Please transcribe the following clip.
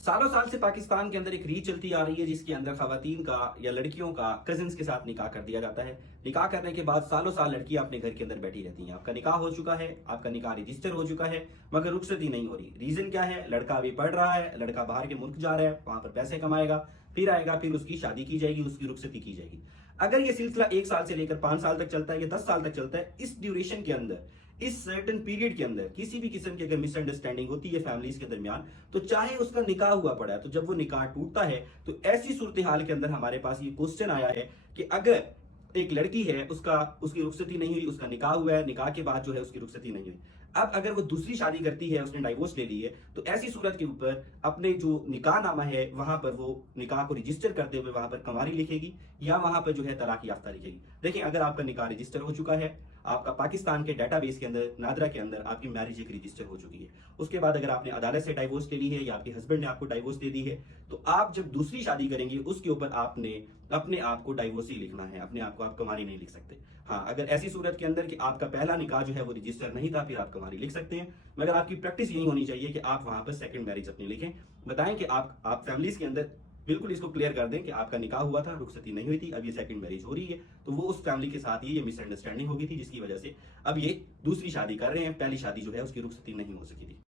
सालों साल से पाकिस्तान के अंदर एक रीत चलती आ रही है जिसके अंदर खवातीन का या लड़कियों का कजिन्स के साथ निकाह कर दिया जाता है। निकाह करने के बाद सालों साल लड़कियां अपने घर के अंदर बैठी रहती हैं। आपका निकाह हो चुका है, आपका निकाह रजिस्टर हो चुका है, मगर रुखसती नहीं हो रही। रीजन क्या है? लड़का अभी पढ़ रहा है, लड़का बाहर के मुल्क जा रहा है, वहां पर पैसे कमाएगा, फिर आएगा, फिर उसकी शादी की जाएगी, उसकी रुखसती की जाएगी। अगर ये सिलसिला 1 साल से लेकर 5 साल तक चलता है या 10 साल तक चलता है, इस ड्यूरेशन के अंदर, इस सर्टेन पीरियड के अंदर किसी भी किस्म की अगर मिसअंडरस्टैंडिंग होती है फैमिलीज के दरमियान, तो चाहे उसका निकाह हुआ पड़ा है, तो जब वो निकाह टूटता है तो ऐसी सूरत हाल के अंदर हमारे पास ये क्वेश्चन आया है कि अगर एक लड़की है, उसकी रुखसती नहीं हुई, उसका निकाह हुआ है, निकाह के बाद जो है उसकी रुखसती नहीं हुई, अब अगर वो दूसरी शादी करती है, उसने डाइवोर्स ले ली है, तो ऐसी सूरत के ऊपर अपने जो निकाह नामा है वहां पर वो निकाह को रजिस्टर करते हुए वहां पर कंवारी लिखेगी या वहां पर जो है तलाक याफ्ता लिखेगी। देखिए, अगर आपका निकाह रजिस्टर हो चुका है, आपका पाकिस्तान के डेटाबेस के अंदर नादरा के अंदर आपकी मैरिज एक रजिस्टर हो चुकी है, उसके बाद अगर आपने अदालत से डाइवोर्स ले ली है या आपके हस्बैंड ने आपको डाइवोर्स दे दी है, तो आप जब दूसरी शादी करेंगे उसके ऊपर आपने अपने आप को डाइवोर्स ही लिखना है, अपने आप को आप कुंवारी नहीं लिख सकते। हाँ, अगर ऐसी सूरत के अंदर कि आपका पहला निकाह जो है वो रजिस्टर नहीं था, फिर आप कुंवारी लिख सकते हैं, मगर आपकी प्रैक्टिस यही होनी चाहिए कि आप वहां पर सेकंड मैरिज अपनी लिखें। बताएं कि आप फैमिलीज के अंदर बिल्कुल इसको क्लियर कर दें कि आपका निकाह हुआ था, रुखसती नहीं हुई थी, अब ये सेकंड मैरिज हो रही है, तो वो उस फैमिली के साथ ये मिसअंडरस्टैंडिंग हो गई थी जिसकी वजह से अब ये दूसरी शादी कर रहे हैं, पहली शादी जो है उसकी रुखसती नहीं हो सकी थी।